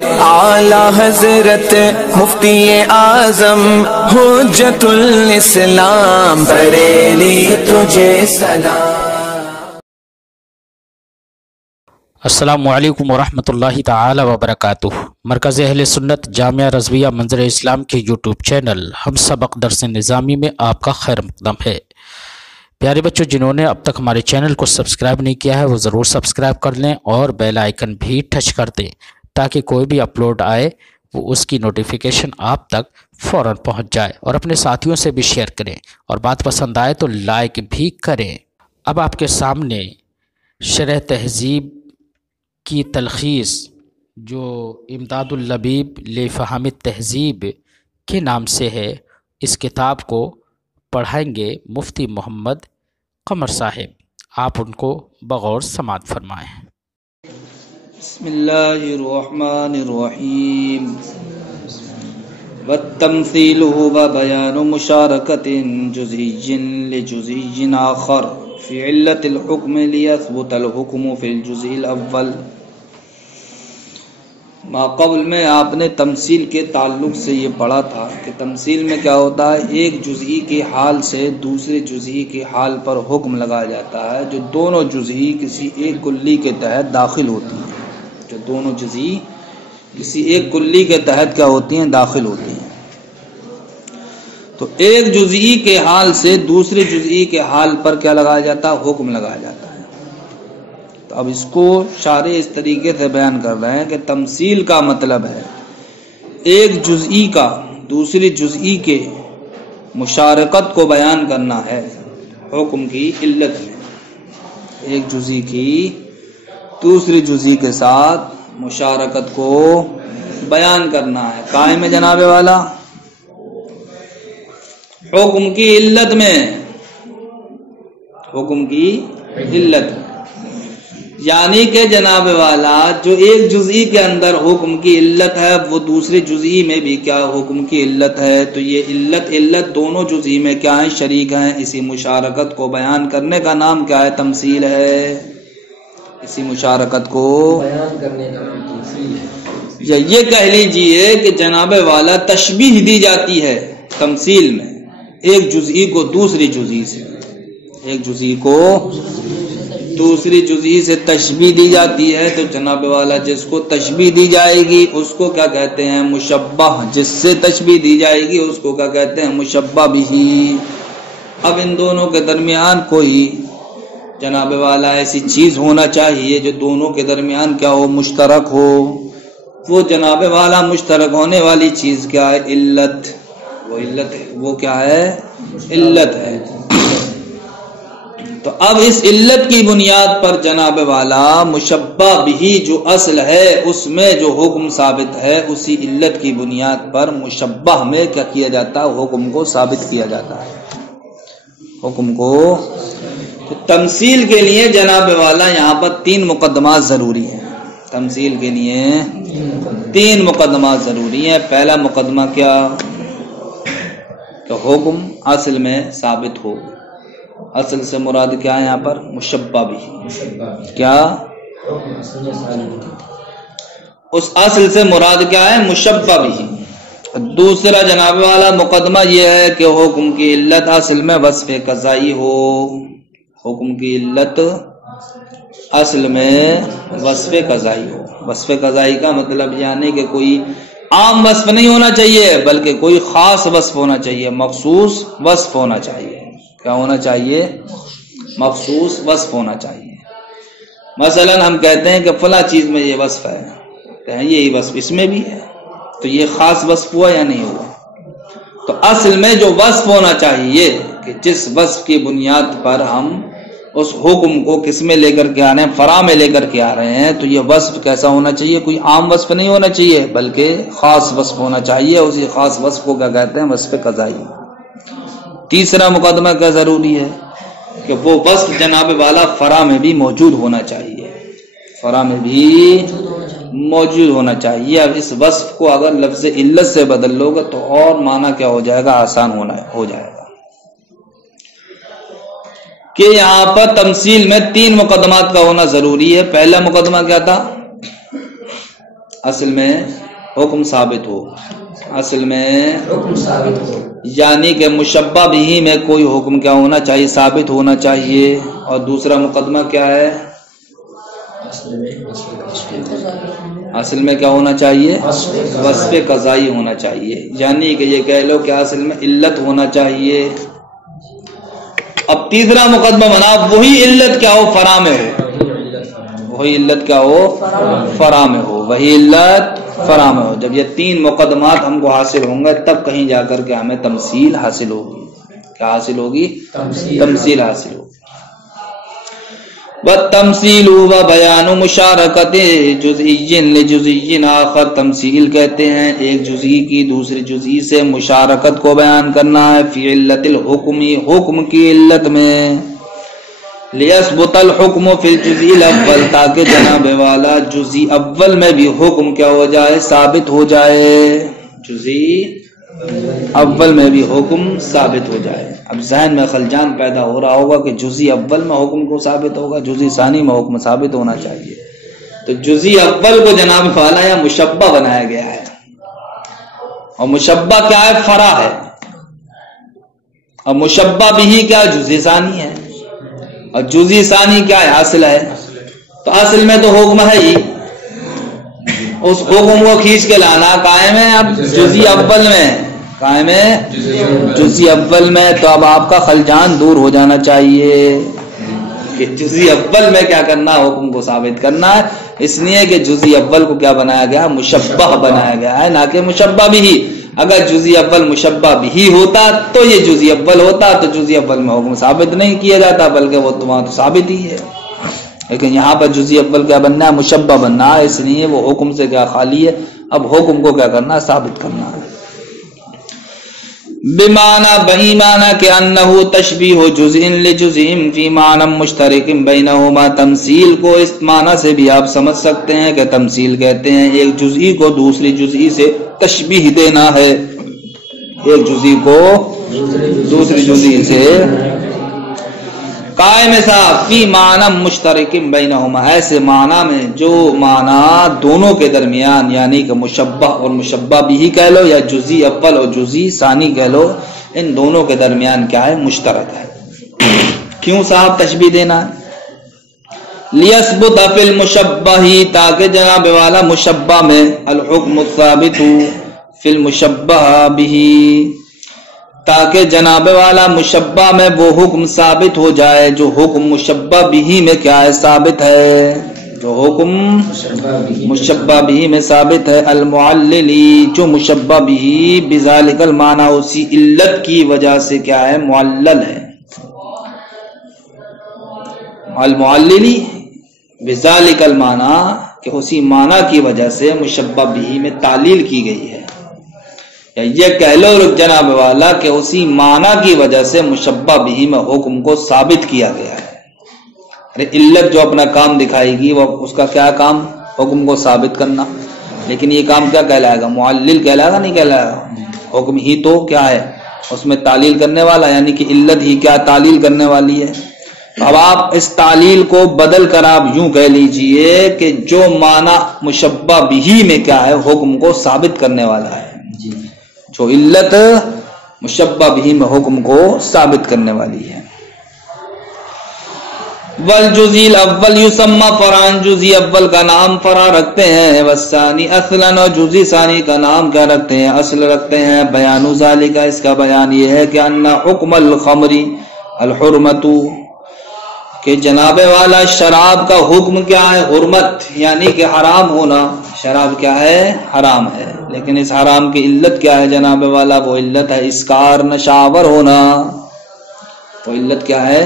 اعلی حضرت مفتی اعظم حجت الاسلام بریلی تجھے سلام۔ السلام علیکم ورحمۃ اللہ تعالی وبرکاتہ۔ مرکز اہل سنت جامعہ رضویہ منظر اسلام کے یوٹیوب چینل ہم سبق درس نظامی میں آپ کا خیر مقدم ہے۔ پیارے بچوں، جنہوں نے اب تک ہمارے چینل کو سبسکرائب نہیں کیا ہے وہ ضرور سبسکرائب کر لیں اور بیل آئیکن بھی ٹچ کر دیں تاکہ کوئی بھی اپلوڈ آئے وہ اس کی نوٹیفیکیشن آپ تک فوراً پہنچ جائے، اور اپنے ساتھیوں سے بھی شیئر کریں، اور بات پسند آئے تو لائک بھی کریں۔ اب آپ کے سامنے شرح تہذیب کی تلخیص جو امداد اللبیب لفہم التہذیب کے نام سے ہے، اس کتاب کو پڑھائیں گے مفتی محمد قمر صاحب۔ آپ ان کو بغور سماعت فرمائیں۔ بسم اللہ الرحمن الرحیم۔ والتمثیل هو بیان مشارکت جزئی لجزئی آخر فی علت الحکم لیثبت الحکم فی الجزء الاول۔ ما قبل میں آپ نے تمثیل کے تعلق سے یہ پڑھا تھا کہ تمثیل میں کیا ہوتا ہے، ایک جزئی کے حال سے دوسرے جزئی کے حال پر حکم لگایا جاتا ہے جو دونوں جزئی کسی ایک کلی کے تحت داخل ہوتی ہیں، جو دونوں جزئی کسی ایک کلی کے تحت کیا ہوتی ہیں، داخل ہوتی ہیں۔ تو ایک جزئی کے حال سے دوسرے جزئی کے حال پر کیا لگایا جاتا ہے، حکم لگایا جاتا ہے۔ تو اب اس کو شارح اس طریقے سے بیان کر رہے ہیں کہ تمثیل کا مطلب ہے ایک جزئی کا دوسری جزئی کے مشارکت کو بیان کرنا ہے حکم کی علت میں، ایک جزئی کی دوسری جزئی کے ساتھ مشارکت کو بیان کرنا ہے۔ قائم ہے جناب والا حکم کی علت میں، حکم کی علت میں، یعنی کہ جناب والا جو ایک جزئی کے اندر حکم کی علت ہے وہ دوسری جزئی میں بھی کیا حکم کی علت ہے۔ تو یہ علت دونوں جزئی میں کیا ہیں، شریک ہیں۔ اسی مشارکت کو بیان کرنے کا نام کیا ہے، تمثیل ہے۔ اسی مشارکت کو بیان کرنے کا نام تمثیل ہے، یا یہ کہہ لیجئے کہ جناب والا تشبیہ دی جاتی ہے تمثیل میں، ایک جزئی کو دوسری جزئی سے، ایک جزئی کو دوسری جزئی سے تشبیہ دی جاتی ہے۔ تو جناب والا جس کو تشبیہ دی جائے گی اس کو کیا کہتے ہیں، مشبہ۔ جس سے تشبیہ دی جائے گی اس کو کیا کہتے ہیں، مشبہ بھی۔ اب ان دونوں کے درمیان کوئی جناب والا ایسی چیز ہونا چاہیے جو دونوں کے درمیان کیا ہو، مشترک ہو۔ وہ جناب والا مشترک ہونے والی چیز کیا ہے، علت۔ وہ علت ہے، وہ کیا ہے، علت ہے۔ تو اب اس علت کی بنیاد پر جناب والا مشبہ بھی جو اصل ہے اس میں جو حکم ثابت ہے، اسی علت کی بنیاد پر مشبہ میں کیا کیا جاتا ہے، حکم کو ثابت کیا جاتا ہے، حکم کو۔ تو تمثیل کے لیے جناب والا یہاں پر 3 مقدمات ضروری ہیں۔ تمثیل کے لیے 3 مقدمات ضروری ہیں۔ پہلا مقدمہ کیا، کہ حکم اصل میں ثابت ہو۔ اصل سے مراد کیا ہے یہاں پر، مشبہ بھی۔ کیا، اس اصل سے مراد کیا ہے، مشبہ بھی۔ دوسرا جناب والا مقدمہ یہ ہے کہ حکم کی علت اصل میں وصف قضائی ہو۔ حکم کی علت اصل میں وصف قضائی ہو۔ وصف قضائی کا مطلب یعنی کہ کوئی عام وصف نہیں ہونا چاہیے بلکہ کوئی خاص وصف ہونا چاہیے، مخصوص وصف ہونا چاہیے۔ کیا ہونا چاہیے، مخصوص وصف ہونا چاہیے۔ مثلا ہم کہتے ہیں کہ فلاں چیز میں یہ وصف ہے، کہیں یہی وصف اس میں بھی ہے، تو یہ خاص وصف ہوا یا نہیں ہوا۔ تو اصل میں جو وصف ہونا چاہیے کہ جس وصف کی بنیاد پر ہم اس حکم کو کس میں لے کر کے آ رہے ہیں، فرع میں لے کر کے آ رہے ہیں، تو یہ وصف کیسا ہونا چاہیے، کوئی عام وصف نہیں ہونا چاہیے بلکہ خاص وصف ہونا چاہیے۔ اسی خاص وصف کو کیا کہتے ہیں، وصف قضائی۔ تیسرا مقدمہ کیا ضروری ہے، کہ وہ وصف جناب والا فرع میں بھی موجود ہونا چاہیے، فرع میں بھی موجود ہونا چاہیے۔ اب اس وصف کو اگر لفظ علت سے بدل لو گے تو اور معنی کیا ہو جائے گا، آسان ہو جائے گا۔ کہ یہاں پر تمثیل میں 3 مقدمات کا ہونا ضروری ہے۔ پہلا مقدمہ کیا تھا، اصل میں حکم ثابت ہو، اصل میں حکم ثابت ہو، یعنی کہ مشبہ بھی میں کوئی حکم کیا ہونا چاہیے؟ ثابت ہونا چاہیے۔ اور دوسرا مقدمہ کیا ہے؟ اصل میں کیا ہونا چاہیے؟ وصف قضائی ہونا چاہیے، یعنی کہ یہ کہہ لو کہ اصل میں علت ہونا چاہیے۔ اب تیسرا مقدمہ بنا وہی علت کیا ہو؟ فرع میں ہو، وہی علت کیا ہو؟ فرع میں ہو، وہی علت فرع میں ہو۔ جب یہ تین مقدمات ہم کو حاصل ہوں گے تب کہیں جا کر کے ہمیں تمثیل حاصل ہوگی۔ کیا حاصل ہوگی؟ تمثیل حاصل ہوگی۔ والتمثیل و بیان مشارکت جزئی لجزئی آخر، تمثیل کہتے ہیں ایک جزئی کی دوسری جزئی سے مشارکت کو بیان کرنا ہے، فی علت الحکم، حکم کی علت میں، لیثبت الحکم فی الجزئی الاول، تاکہ جناب والا جزئی اول میں بھی حکم کیا ہو جائے؟ ثابت ہو جائے، جزئی اول میں بھی حکم ثابت ہو جائے۔ اب ذہن میں خلجان پیدا ہو رہا ہوگا کہ جزئی اول میں حکم کو ثابت ہوگا، جزئی ثانی میں حکم ثابت ہونا چاہیے، تو جزئی اول کو جناب والا یا مشبہ بنایا گیا ہے، اور مشبہ کیا ہے؟ فرع ہے، اور مشبہ بھی کیا؟ جزئی ثانی ہے، اور جزئی ثانی کیا ہے؟ اصل ہے۔ تو اصل میں تو حکم ہے ہی، اس حکم کو کھینچ کے لانا قائم ہے اب جزئی اول میں، قائم ہے جزئی اول میں۔ تو اب آپ کا خلجان دور ہو جانا چاہیے کہ جزئی اول میں کیا کرنا؟ حکم کو ثابت کرنا ہے، اس لیے کہ جزئی اول کو کیا بنایا گیا؟ مشبہ بنایا گیا ہے، نہ کہ مشبہ بھی۔ اگر جزئی اول مشبہ بھی ہوتا تو یہ جزئی اول ہوتا، تو جزئی اول میں حکم ثابت نہیں کیا جاتا، بلکہ وہ وہاں تو ثابت ہی ہے۔ لیکن یہاں پر جزئی اول کیا بننا ہے؟ مشبہ بننا ہے، اس لیے وہ حکم سے کیا خالی ہے، اب حکم کو کیا کرنا ہے؟ ثابت کرنا ہے۔ بمعنی بہی معنی کہ انہو تشبیہ جزء لجزء فی معنی مشترک بینہما، تمثیل کو اس معنی سے بھی آپ سمجھ سکتے ہیں کہ تمثیل کہتے ہیں ایک جزئی کو دوسری جزئی سے تشبیہ دینا ہے، ایک جزئی کو دوسری جزئی سے قائم صاحب فی معنی مشترک بینہما، ایسے معنی میں جو معنی دونوں کے درمیان، یعنی کہ مشبہ اور مشبہ بھی کہہ لو، یا جزئی اول اور جزئی ثانی کہہ لو، ان دونوں کے درمیان کیا ہے؟ مشترک ہے۔ کیوں صاحب تشبیہ دینا ہے؟ لیثبت فی المشبہ، تاکہ جناب والا مشبہ میں الحکم الثابت فی المشبہ بھی، تاکہ جناب والا مشبہ میں وہ حکم ثابت ہو جائے جو حکم مشبہ بھی میں کیا ہے؟ ثابت ہے، جو حکم مشبہ بھی میں ثابت ہے۔ المعللی، جو مشبہ بھی بذالک المعنی، اسی علت کی وجہ سے کیا ہے؟ معلل ہے۔ المعللی بذالک المعنی، کہ اسی معنی کی وجہ سے مشبہ بھی میں تعلیل کی گئی ہے، یا یہ کہہ لو جناب والا کہ اسی معنی کی وجہ سے مشبہ بھی میں حکم کو ثابت کیا گیا ہے۔ ارے علت جو اپنا کام دکھائے گی وہ اس کا کیا کام؟ حکم کو ثابت کرنا، لیکن یہ کام کیا کہلائے گا؟ معلل کہلائے گا، نہیں کہلائے گا؟ حکم ہی تو کیا ہے؟ اس میں تعلیل کرنے والا، یعنی کہ علت ہی کیا تعلیل کرنے والی ہے۔ اب آپ اس تعلیل کو بدل کر آپ یوں کہہ لیجئے کہ جو معنی مشبہ بھی میں کیا ہے؟ حکم کو ثابت کرنے والا ہے، جو علت مشبہ بھی میں حکم کو ثابت کرنے والی ہے۔ والجزئی الاول یسمى فرعا، جزئی اول کا نام فرع رکھتے ہیں، والثانی اصلا، اور جزئی ثانی کا نام کیا رکھتے ہیں؟ اصل رکھتے ہیں۔ بیان ذالک، اس کا بیان یہ ہے کہ ان حکم الخمر الحرمت، کہ جناب والا شراب کا حکم کیا ہے؟ حرمت، یعنی کہ حرام ہونا۔ شراب کیا ہے؟ حرام ہے، لیکن اس حرام کی علت کیا ہے جناب والا؟ وہ علت ہے اسکار، نشاور ہونا۔ وہ علت کیا ہے؟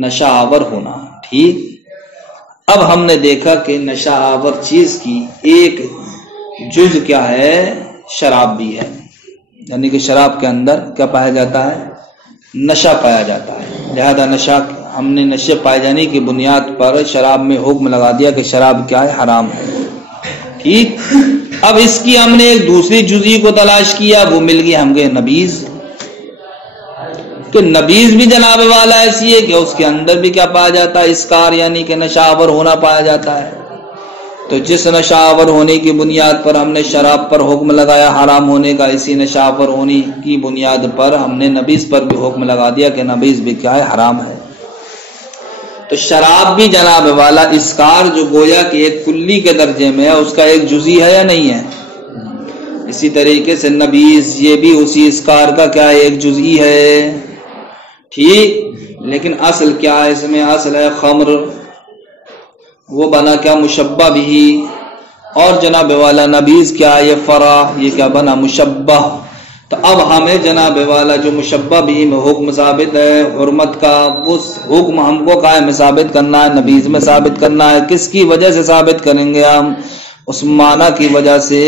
نشاور ہونا۔ ٹھیک، اب ہم نے دیکھا کہ نشاور چیز کی ایک جز کیا ہے؟ شراب بھی ہے، یعنی کہ شراب کے اندر کیا پایا جاتا ہے؟ نشہ پایا جاتا ہے۔ لہذا نشہ، ہم نے نشے پائے جانے کی بنیاد پر شراب میں حکم لگا دیا کہ شراب کیا ہے؟ حرام ہے۔ ٹھیک، اب اس کی ہم نے ایک دوسری جزئی کو تلاش کیا، وہ مل گئی ہم گئے نبیذ، کہ نبیذ بھی جناب والا ایسی ہے کہ اس کے اندر بھی کیا پایا جاتا ہے؟ اسکار، یعنی کہ نشاور ہونا پایا جاتا ہے۔ تو جس نشاور ہونے کی بنیاد پر ہم نے شراب پر حکم لگایا حرام ہونے کا، اسی نشاور ہونے کی بنیاد پر ہم نے نبیذ پر بھی حکم لگا دیا کہ نبیذ بھی کیا ہے، حرام ہے۔ تو شراب بھی جناب والا اسکار جو گویا کہ ایک کلی کے درجے میں ہے، اس کا ایک جزئی ہے یا نہیں ہے؟ اسی طریقے سے نبیذ یہ بھی اسی اسکار کا کیا ہے، ایک جزئی ہے، ٹھیک۔ لیکن اصل کیا ہے اس میں؟ اصل ہے خمر، وہ بنا کیا، مشبہ بھی۔ اور جناب والا نبیذ کیا ہے، یہ فرع، یہ کیا بنا، مشبہ۔ تو اب ہمیں جناب والا جو مشبہ بھی میں حکم ثابت ہے حرمت کا، اس حکم ہم کو قائم میں ثابت کرنا ہے، نبیذ میں ثابت کرنا ہے۔ کس کی وجہ سے ثابت کریں گے ہم؟ اس معنی کی وجہ سے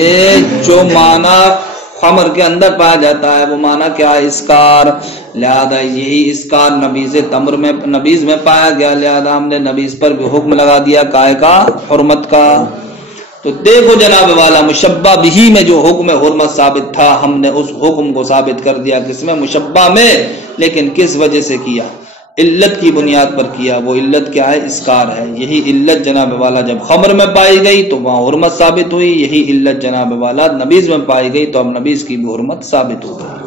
جو معنی خمر کے اندر پایا جاتا ہے، وہ معنی کیا ہے، اسکار۔ لہذا یہی اسکار نبیذ تمر میں، نبیذ میں پایا گیا، لہذا ہم نے نبیذ پر بھی حکم لگا دیا کائے کا، حرمت کا۔ تو دیکھو جناب والا مشبہ بھی میں جو حکم حرمت ثابت تھا، ہم نے اس حکم کو ثابت کر دیا کس میں، مشبہ میں۔ لیکن کس وجہ سے کیا؟ علت کی بنیاد پر کیا۔ وہ علت کیا ہے؟ اسکار ہے۔ یہی علت جناب والا جب خمر میں پائی گئی تو وہاں حرمت ثابت ہوئی، یہی علت جناب والا نبیذ میں پائی گئی تو اب نبیذ کی بھی حرمت ثابت ہو گئی۔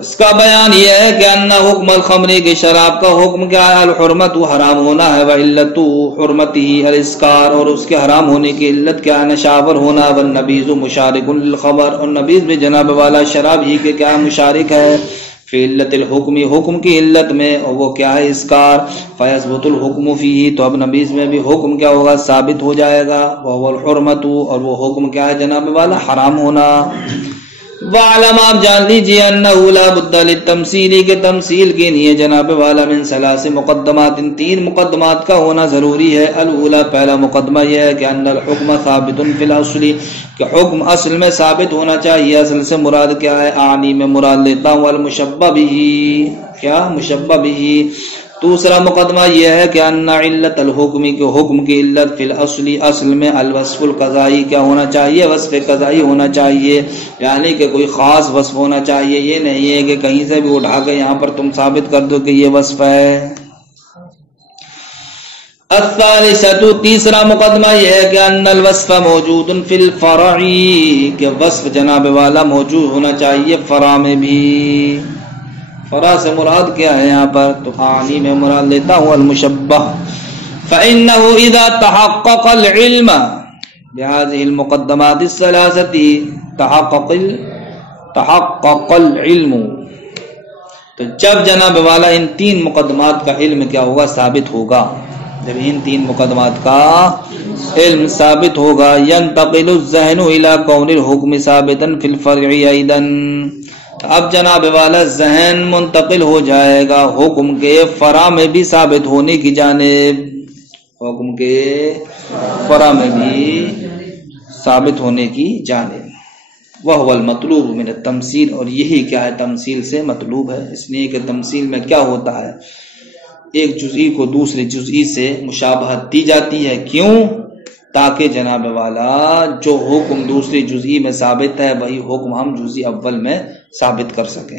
اس کا بیان یہ ہے کہ ان حکم الخمر کے شراب کا حکم کیا ہے، الحرمت، حرام ہونا ہے، وعلت حرمته الاسکار، اور اس کے حرام ہونے کی علت کیا ہے، نشاور ہونا، والنبیذ مشارک للخمر، اور نبیذ بھی جناب والا شراب ہی کے کیا مشارک ہے، فی علت الحکم، حکم کی علت میں، اور وہ کیا ہے، اسکار، فیثبت الحکم فیہ، تو اب نبیذ میں بھی حکم کیا ہوگا، ثابت ہو جائے گا، وہو الحرمت، اور وہ حکم کیا ہے جناب والا، حرام ہونا۔ وعلم، آپ جان لیجیے، انہ لا بد للتمثیل، کے تمثیل کے لیے جناب والا من ثلاث مقدمات، تین مقدمات کا ہونا ضروری ہے۔ الاولی، پہلا مقدمہ یہ ہے کہ ان الحکم ثابت فی الاصل، کہ حکم اصل میں ثابت ہونا چاہیے۔ اصل سے مراد کیا ہے، اعنی میں مراد لیتا ہوں المشبہ بھی، کیا مشبہ بھی۔ دوسرا مقدمہ یہ ہے کہ ان علت الحکم، کے حکم کی علت فی الاصل، اصل میں الوصف القضائی کیا ہونا چاہیے، وصف قضائی ہونا چاہیے، یعنی کہ کوئی خاص وصف ہونا چاہیے، یہ نہیں ہے کہ کہیں سے بھی اٹھا کے یہاں پر تم ثابت کر دو کہ یہ وصف ہے۔ الثالثۃ، تیسرا مقدمہ یہ ہے کہ ان الوصف موجود فی الفرع، کہ وصف جناب والا موجود ہونا چاہیے فرع میں بھی۔ فرع سے مراد کیا ہے یہاں پر، تو اعنی میں مراد لیتا ہوں المشبہ۔ فإنه إذا تحقق العلم بهذه المقدمات الثلاثة تحقق العلم، تو جب جناب والا ان تین مقدمات کا علم کیا ہوگا، ثابت ہوگا، جب ان تین مقدمات کا علم ثابت ہوگا، ينتقل الذهن إلى كون الحكم ثابتا في الفرع أيضا، اب جناب والا ذہن منتقل ہو جائے گا حکم کے فرع میں بھی ثابت ہونے کی جانب، حکم کے فرع میں بھی ثابت ہونے کی جانب۔ وہو المطلوب من التمثیل، اور یہی کیا ہے، تمثیل سے مطلوب ہے، اس لیے کہ تمثیل میں کیا ہوتا ہے، ایک جزئی کو دوسرے جزئی سے مشابہت دی جاتی ہے، کیوں؟ تاکہ جناب والا جو حکم دوسری جزئی میں ثابت ہے وہی حکم ہم جزئی اول میں ثابت کر سکیں۔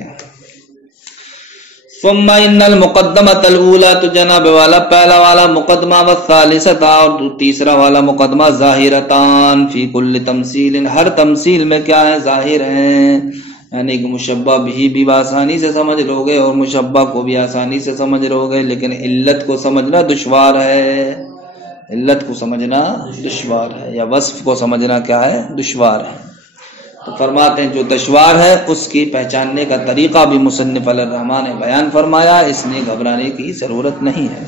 ثم ان المقدمۃ الاولی، تو جناب والا پہلا والا مقدمہ، والثالثۃ، اور تیسرا والا مقدمہ، ظاہرتان فی کل تمثیل، ہر تمثیل میں کیا ہے، ظاہر ہیں، یعنی کہ مشبہ بھی آسانی سے سمجھ لو گے اور مشبہ کو بھی آسانی سے سمجھ لو گے، لیکن علت کو سمجھنا دشوار ہے، علت کو سمجھنا دشوار ہے، یا وصف کو سمجھنا کیا ہے، دشوار ہے۔ تو فرماتے ہیں جو دشوار ہے اس کی پہچاننے کا طریقہ بھی مصنف علیہ الرحمٰن نے بیان فرمایا، اس لیے گھبرانے کی ضرورت نہیں ہے۔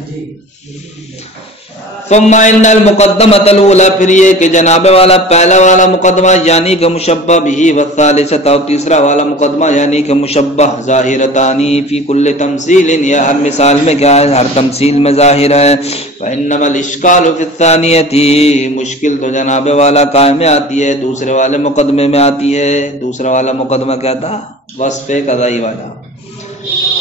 ثم ان المقدمۃ الاولی، پھر یہ کہ جناب والا پہلا والا مقدمہ یعنی کہ مشبہ بھی، والثالثۃ، اور تیسرا والا مقدمہ یعنی کہ مشبہ، ظاہرتانی فی کل تمثیل، یا ہر مثال میں کیا ہے، ہر تمثیل میں ظاہر ہے۔ فانما الاشکال فی الثانیۃ، مشکل تو جناب والا قائم میں آتی ہے دوسرے والے مقدمے میں آتی ہے۔ دوسرا والا مقدمہ کیا تھا، وصف قضائی والا۔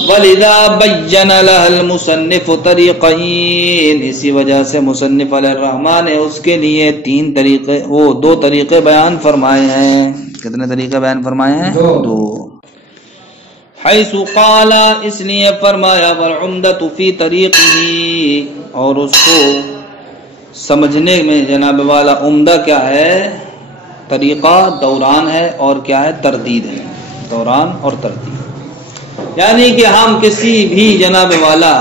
وَلِذَا بَيَّنَ لَهَا الْمُصَنِّفُ طَرِيقَيْنِ، اسی وجہ سے مصنف علیہ الرحمٰن نے اس کے لیے تین طریقے، وہ دو طریقے بیان فرمائے ہیں۔ کتنے طریقے بیان فرمائے ہیں؟ دو۔ حیث قال، اس لیے فرمایا، وَالْعُمْدَةُ فِي طَرِيقِهِ، اور اس کو سمجھنے میں جناب والا عمدہ کیا ہے؟ طریقہ دوران ہے اور کیا ہے؟ تردید ہے، دوران اور تردید۔ یعنی کہ ہم کسی بھی جناب والا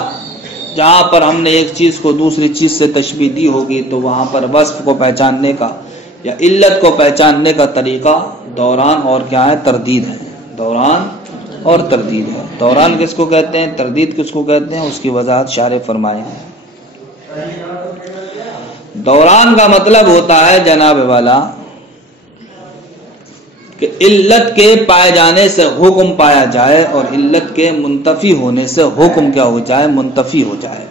جہاں پر ہم نے ایک چیز کو دوسری چیز سے تشبیہ دی ہوگی تو وہاں پر وصف کو پہچاننے کا یا علت کو پہچاننے کا طریقہ دوران اور کیا ہے؟ تردید ہے، دوران اور تردید ہے۔ دوران کس کو کہتے ہیں، تردید کس کو کہتے ہیں، اس کی وضاحت شارح فرمائے ہیں۔ دوران کا مطلب ہوتا ہے جناب والا کہ علت کے پائے جانے سے حکم پایا جائے اور علت کے منتفی ہونے سے حکم کیا ہو جائے؟ منتفی ہو جائے۔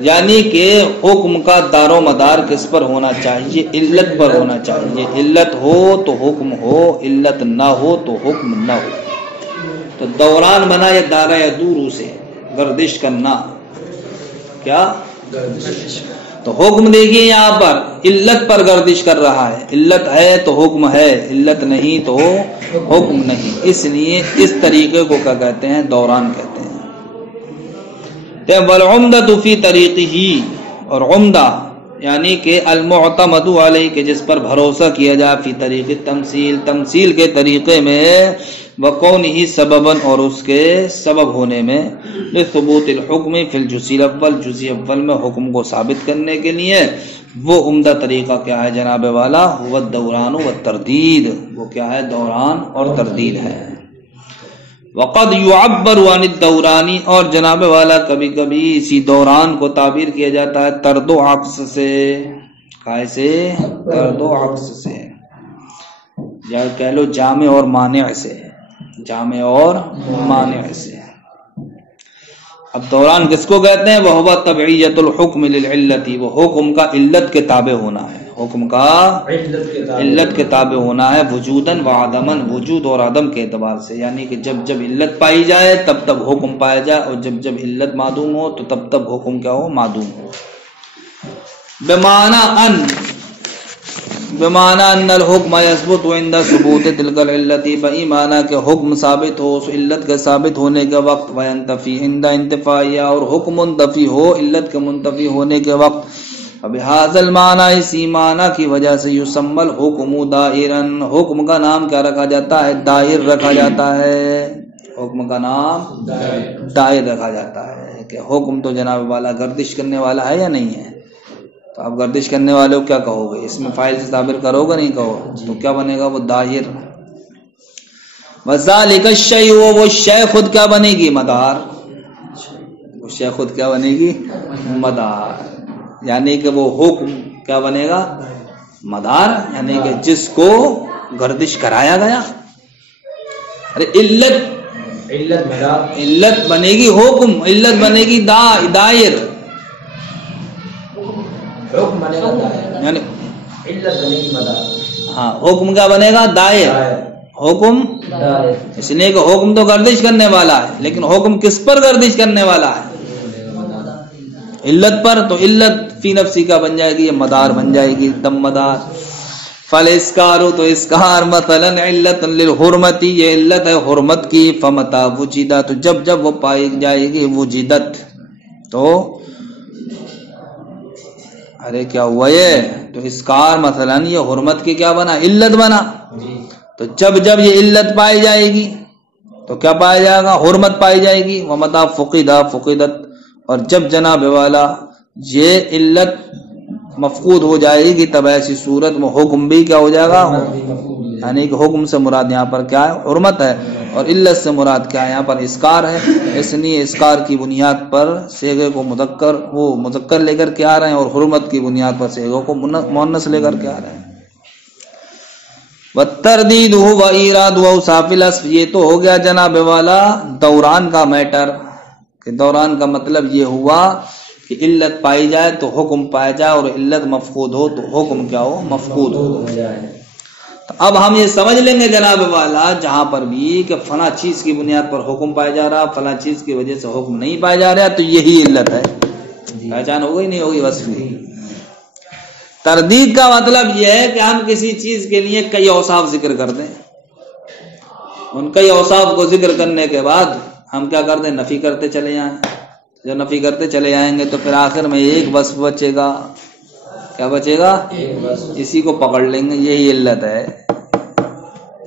یعنی کہ حکم کا دار و مدار کس پر ہونا چاہیے؟ علت پر ہونا چاہیے۔ علت ہو تو حکم ہو، علت نہ ہو تو حکم نہ ہو۔ تو دوران بنا یہ دارہ یا دورو سے گردش کرنا، کیا تو حکم دیکھیے یہاں پر علت پر گردش کر رہا ہے، علت ہے تو حکم ہے، علت نہیں تو حکم نہیں، اس لیے اس طریقے کو کیا کہتے ہیں؟ دوران کہتے ہیں۔ والعمدۃ فی طریقہ، اور عمدہ یعنی کہ المعتمد علیہ کہ جس پر بھروسہ کیا جائے، فی طریق تمثیل، تمثیل کے طریقے میں، وکونہ سببا اور اس کے سبب ہونے میں، لثبوت الحکم فی الجزء الاول، جزء اول میں حکم کو ثابت کرنے کے لیے، وہ عمدہ طریقہ کیا ہے جناب والا؟ هو الدوران والتردید، وہ کیا ہے؟ دوران اور تردید ہے۔ وقد يعبر عن الدوران، اور جناب والا کبھی کبھی اسی دوران کو تعبیر کیا جاتا ہے طرد و عکس سے، کیسے؟ طرد و عکس سے، یا کہہ لو جامع اور مانع سے، جامع اور مانع سے۔ اب دوران کس کو کہتے ہیں؟ وہ تبعیت الحکم للعلت، وہ حکم کا علت کے تابع ہونا ہے، حکم کا علت کے تابع ہونا ہے، وجوداً و عدماً، وجود اور عدم کے اعتبار سے، یعنی کہ جب جب علت پائی جائے تب تب حکم پایا جائے، اور جب جب علت معدوم ہو تو تب تب حکم کیا ہو؟ معدوم ہو۔ بمعنی ان الحکم یثبت عند ثبوت تلک العلت، بئی معنی کہ حکم ثابت ہو اس علت کے ثابت ہونے کے وقت، وینتفی عند انتفاعیہ، اور حکم منتفی ہو علت کے منتفی ہونے کے وقت، بہذا المعنی، اسی معنی کی وجہ سے، یسمى الحکم دائرا، حکم کا نام کیا رکھا جاتا ہے؟ دائر رکھا جاتا ہے، حکم کا نام دائر رکھا جاتا ہے، کہ حکم تو جناب والا گردش کرنے والا ہے یا نہیں ہے؟ تو آپ گردش کرنے والے کو کیا کہو گے؟ اس میں فاعل سے تعبیر کرو گے نہیں کہو، تو کیا بنے گا؟ وہ دائر۔ وذالک الشیء، وہ شے خود کیا بنے گی؟ مدار، وہ شے خود کیا بنے گی؟ مدار، یعنی کہ وہ حکم کیا بنے گا؟ مدار، یعنی کہ جس کو گردش کرایا گیا۔ ارے علت بنے گی حکم، علت بنے گی دائر، یعنی علت بنے گی مدار، ہاں حکم کیا بنے گا؟ دائر، حکم، اس لیے کہ حکم تو گردش کرنے والا ہے، لیکن حکم کس پر گردش کرنے والا ہے؟ علت پر، تو علت فی نفسی کا بن جائے گی، یہ مدار بن جائے گی، دم مدار۔ فالاسکار، تو اسکار، مثلا علت للحرمت، یہ علت ہے حرمت کی، فمتا وجدت، تو جب جب وہ پائی جائے گی، وجدت، تو ارے کیا ہوا یہ؟ تو اسکار مثلا یہ حرمت کی کیا بنا؟ علت بنا، تو جب جب یہ علت پائی جائے گی تو کیا پایا جائے گا؟ حرمت پائی جائے گی۔ ومتا فقدہ، فقدت، اور جب جناب والا یہ علت مفقود ہو جائے گی تب ایسی صورت میں حکم بھی کیا ہو جائے گا؟ یعنی کہ حکم سے مراد یہاں پر کیا ہے؟ حرمت ہے، اور علت سے مراد کیا ہے؟ یہاں پر اسکار ہے، اس لیے اسکار کی بنیاد پر صیغے کو مذکر لے کر کے آ رہے ہیں، اور حرمت کی بنیاد پر صیغے کو مؤنث لے کر کے آ رہے ہیں۔ والتردید و ایراد و اوصاف الاسف، یہ تو ہو گیا جناب والا دوران کا میٹر، کہ دوران کا مطلب یہ ہوا کہ علت پائی جائے تو حکم پایا جائے، اور علت مفقود ہو تو حکم کیا ہو؟ مفقود ہو جائے۔ تو اب ہم یہ سمجھ لیں گے جناب والا جہاں پر بھی کہ فلاں چیز کی بنیاد پر حکم پایا جا رہا، فلاں چیز کی وجہ سے حکم نہیں پایا جا رہا، تو یہی علت ہے، پہچان ہو گئی نہیں ہوگی؟ بس تردید کا مطلب یہ ہے کہ ہم کسی چیز کے لیے کئی اوصاف ذکر کر دیں، ان کئی اوصاف کو ذکر کرنے کے بعد ہم کیا کر دیں؟ نفی کرتے چلے جائیں، جو نفی کرتے چلے جائیں گے تو پھر آخر میں ایک وصف بچے گا، کیا بچے گا؟ اسی کو پکڑ لیں گے، یہی علت ہے۔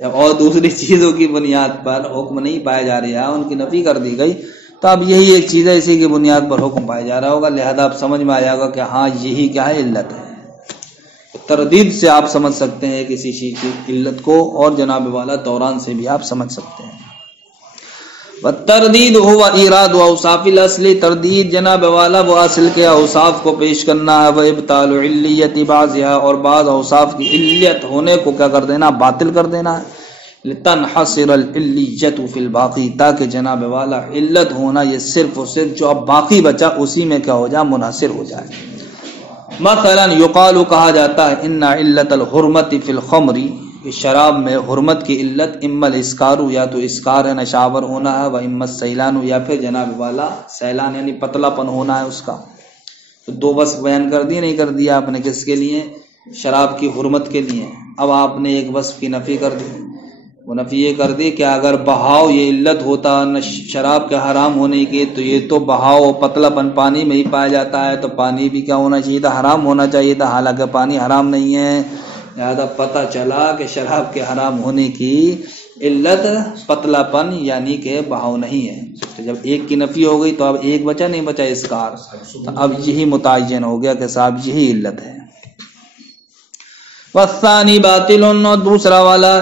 جب اور دوسری چیزوں کی بنیاد پر حکم نہیں پائے جا رہا، ان کی نفی کر دی گئی، تو اب یہی ایک چیز ہے، اسی کی بنیاد پر حکم پایا جا رہا ہوگا، لہذا آپ سمجھ میں آ جائے گا کہ ہاں یہی کیا ہے، علت ہے۔ تردید سے آپ سمجھ سکتے ہیں کسی چیز کی علت کو، اور جناب والا دوران سے بھی آپ سمجھ سکتے ہیں۔ والتردید هو ایراد اوصاف الاصل، تردید جناب والا وہ اصل کے اوصاف کو پیش کرنا ہے، وابطال علیت بعضها، اور بعض اوصاف کی علت ہونے کو کیا کر دینا؟ باطل کر دینا ہے۔ لتنحصر العلیت فی الباقی، تاکہ جناب والا علت ہونا یہ صرف اور صرف جو اب باقی بچا اسی میں کیا ہو جائے؟ منحصر ہو جائے۔ مثلا یقال، کہا جاتا ہے، ان علت الحرمت فی الخمر، شراب میں حرمت کی علت اما الاسکار، یا تو اسکار ہے، نشاور ہونا ہے، و اما السیلان، یا پھر جناب والا سیلان یعنی پتلا پن ہونا ہے اس کا۔ تو دو وصف بیان کر دیے، نہیں کر دیا آپ نے؟ کس کے لیے؟ شراب کی حرمت کے لیے۔ اب آپ نے ایک وصف کی نفی کر دی، وہ نفی یہ کر دی کہ اگر بہاؤ یہ علت ہوتا شراب کے حرام ہونے کی، تو یہ تو بہاؤ پتلا پن پانی میں ہی پایا جاتا ہے، تو پانی بھی کیا ہونا چاہیے تھا؟ حرام ہونا چاہیے تھا، حالانکہ پانی حرام نہیں ہے۔ لہذا پتہ چلا کہ شراب کے حرام ہونے کی علت پتلا پن یعنی کہ بہاؤ نہیں ہے۔ تو جب ایک کی نفی ہو گئی تو اب ایک بچا، نہیں بچا اسکار، تو اب یہی متعین ہو گیا کہ صاحب یہی علت ہے۔ والثانی باطل، اور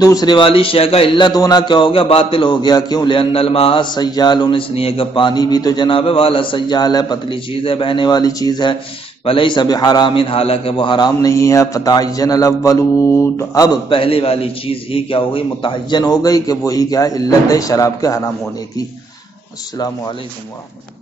دوسری والی شے کا علت ہونا کیا ہو گیا؟ باطل ہو گیا۔ کیوں؟ لأن الماء سیال، اس لیے کہ پانی بھی تو جناب والا سیال ہے، پتلی چیز ہے، بہنے والی چیز ہے۔ ولیس بحرام، حالانکہ وہ حرام نہیں ہے۔ فتعین الاول، تو اب پہلے والی چیز ہی کیا ہو گئی؟ متعین ہو گئی کہ وہی کیا ہے؟ علت ہے شراب کے حرام ہونے کی۔ السلام علیکم ورحمۃ اللہ۔